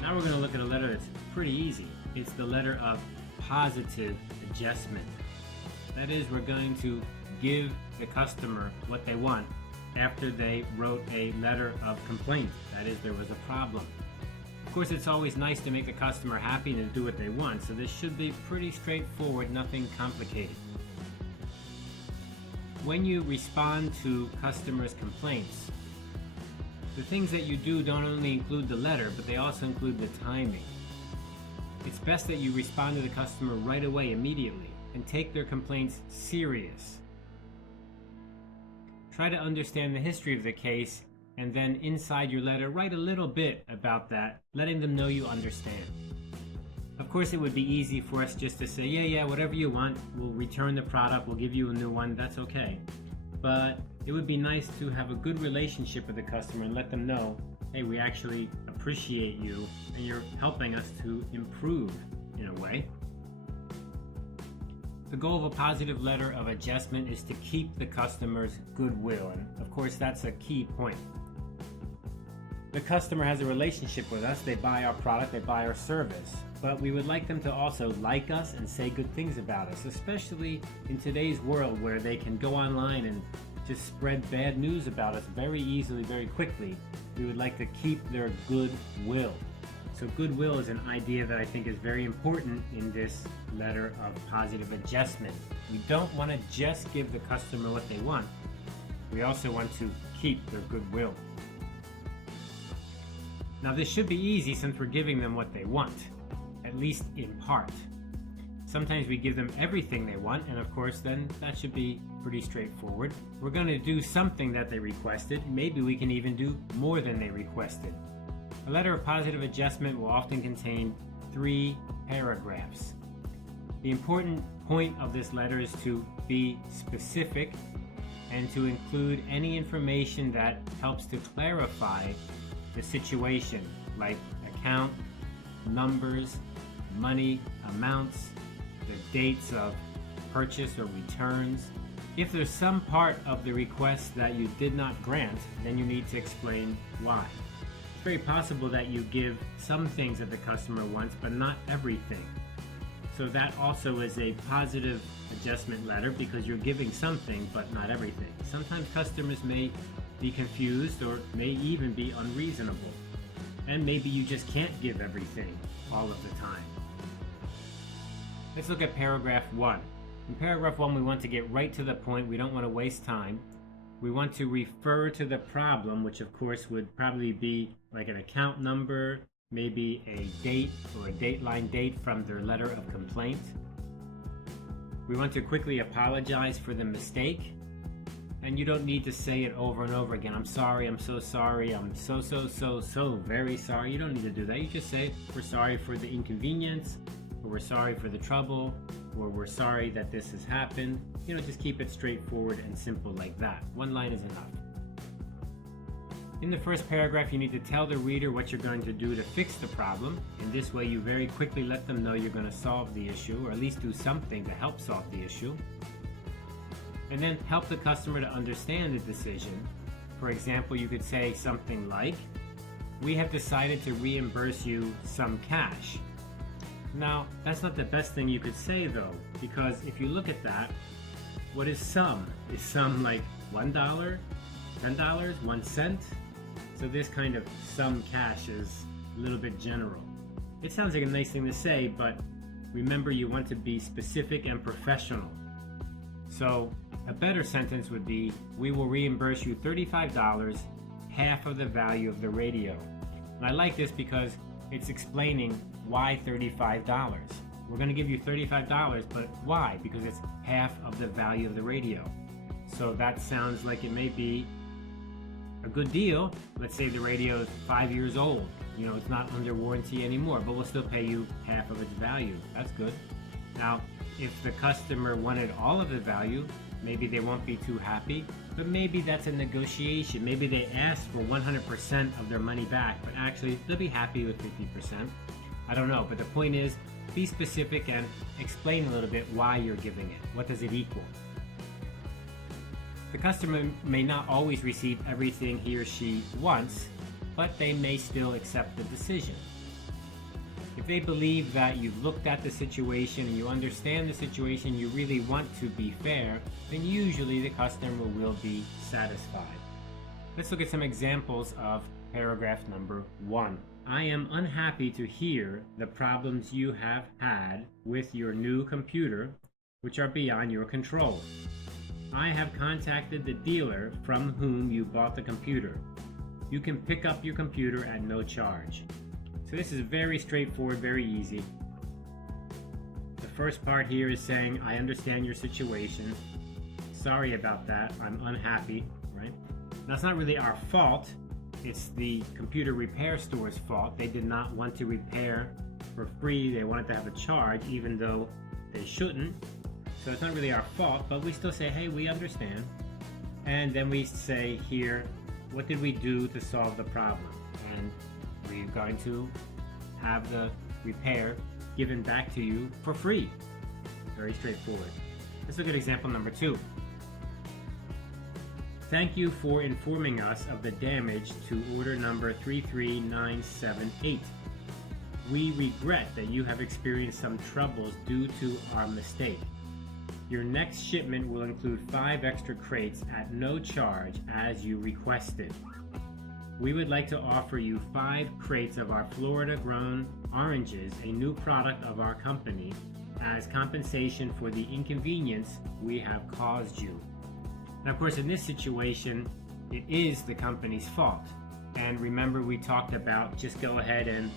Now we're going to look at a letter that's pretty easy. It's the letter of positive adjustment. That is, we're going to give the customer what they want after they wrote a letter of complaint. That is, there was a problem. Of course, it's always nice to make the customer happy and to do what they want, so this should be pretty straightforward, nothing complicated. When you respond to customers' complaints, the things that you do don't only include the letter, but they also include the timing. It's best that you respond to the customer right away, immediately, and take their complaints serious. Try to understand the history of the case, and then inside your letter, write a little bit about that, letting them know you understand. Of course, it would be easy for us just to say, yeah, whatever you want, we'll return the product, we'll give you a new one, that's okay. But it would be nice to have a good relationship with the customer and let them know, hey, we actually appreciate you and you're helping us to improve in a way. The goal of a positive letter of adjustment is to keep the customer's goodwill, and of course that's a key point. The customer has a relationship with us, they buy our product, they buy our service, but we would like them to also like us and say good things about us, especially in today's world where they can go online and just spread bad news about us very easily, very quickly. We would like to keep their goodwill. So goodwill is an idea that I think is very important in this letter of positive adjustment. We don't want to just give the customer what they want. We also want to keep their goodwill. Now this should be easy since we're giving them what they want, at least in part. Sometimes we give them everything they want, and of course then that should be pretty straightforward. We're going to do something that they requested. Maybe we can even do more than they requested. A letter of positive adjustment will often contain 3 paragraphs. The important point of this letter is to be specific and to include any information that helps to clarify the situation, like account, numbers, money, amounts, the dates of purchase or returns. If there's some part of the request that you did not grant, then you need to explain why. It's very possible that you give some things that the customer wants, but not everything. So that also is a positive adjustment letter because you're giving something, but not everything. Sometimes customers may be confused or may even be unreasonable. And maybe you just can't give everything all of the time. Let's look at paragraph 1. In paragraph 1, we want to get right to the point. We don't want to waste time. We want to refer to the problem, which of course would probably be like an account number, maybe a date or a dateline date from their letter of complaint. We want to quickly apologize for the mistake. And you don't need to say it over and over again. I'm sorry, I'm so sorry, I'm so very sorry. You don't need to do that. You just say, we're sorry for the inconvenience, or we're sorry for the trouble, or we're sorry that this has happened. You know, just keep it straightforward and simple like that. One line is enough. In the first paragraph, you need to tell the reader what you're going to do to fix the problem. In this way, you very quickly let them know you're going to solve the issue, or at least do something to help solve the issue. And then help the customer to understand the decision. For example, you could say something like, we have decided to reimburse you some cash. Now, that's not the best thing you could say though, because if you look at that, what is some? Is some like $1, $10, 1 cent? So this kind of some cash is a little bit general. It sounds like a nice thing to say, but remember you want to be specific and professional. So a better sentence would be, we will reimburse you $35, half of the value of the radio. And I like this because it's explaining why $35. We're going to give you $35, but why? Because it's half of the value of the radio. So that sounds like it may be a good deal. Let's say the radio is 5 years old. You know, it's not under warranty anymore, but we'll still pay you half of its value. That's good. Now, if the customer wanted all of the value, maybe they won't be too happy, but maybe that's a negotiation. Maybe they asked for 100% of their money back, but actually they'll be happy with 50%. I don't know, but the point is, be specific and explain a little bit why you're giving it. What does it equal? The customer may not always receive everything he or she wants, but they may still accept the decision. If they believe that you've looked at the situation and you understand the situation, you really want to be fair, then usually the customer will be satisfied. Let's look at some examples of paragraph number 1. I am unhappy to hear the problems you have had with your new computer, which are beyond your control. I have contacted the dealer from whom you bought the computer. You can pick up your computer at no charge. So this is very straightforward, very easy. The first part here is saying, I understand your situation. Sorry about that. I'm unhappy, right? That's not really our fault. It's the computer repair store's fault. They did not want to repair for free. They wanted to have a charge, even though they shouldn't. So it's not really our fault, but we still say, hey, we understand. And then we say here, what did we do to solve the problem? And we're going to have the repair given back to you for free. Very straightforward. Let's look at example number 2. Thank you for informing us of the damage to order number 33978. We regret that you have experienced some troubles due to our mistake. Your next shipment will include 5 extra crates at no charge as you requested. We would like to offer you 5 crates of our Florida-grown oranges, a new product of our company, as compensation for the inconvenience we have caused you. Now, of course, in this situation, it is the company's fault. And remember, we talked about just go ahead and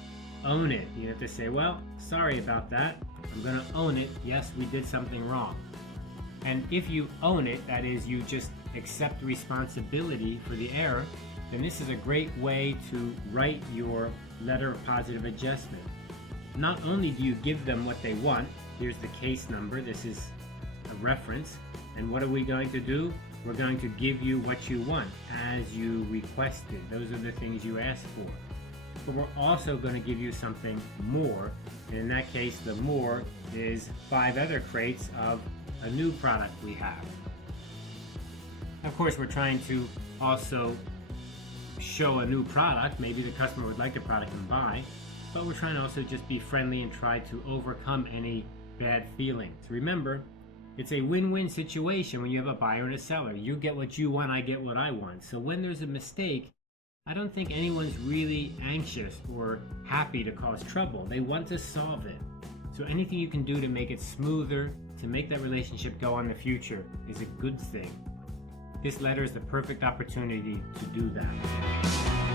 own it. You have to say, well, sorry about that. I'm going to own it. Yes, we did something wrong. And if you own it, that is, you just accept responsibility for the error, then this is a great way to write your letter of positive adjustment. Not only do you give them what they want, here's the case number, this is a reference, and what are we going to do? We're going to give you what you want as you requested. Those are the things you asked for. But we're also going to give you something more, and in that case, the more is 5 other crates of a new product we have. Of course, we're trying to also show a new product. Maybe the customer would like the product and buy, but we're trying to also just be friendly and try to overcome any bad feelings. Remember, it's a win-win situation when you have a buyer and a seller. You get what you want, I get what I want. So when there's a mistake, I don't think anyone's really anxious or happy to cause trouble. They want to solve it. So anything you can do to make it smoother, to make that relationship go on in the future, is a good thing. This letter is the perfect opportunity to do that.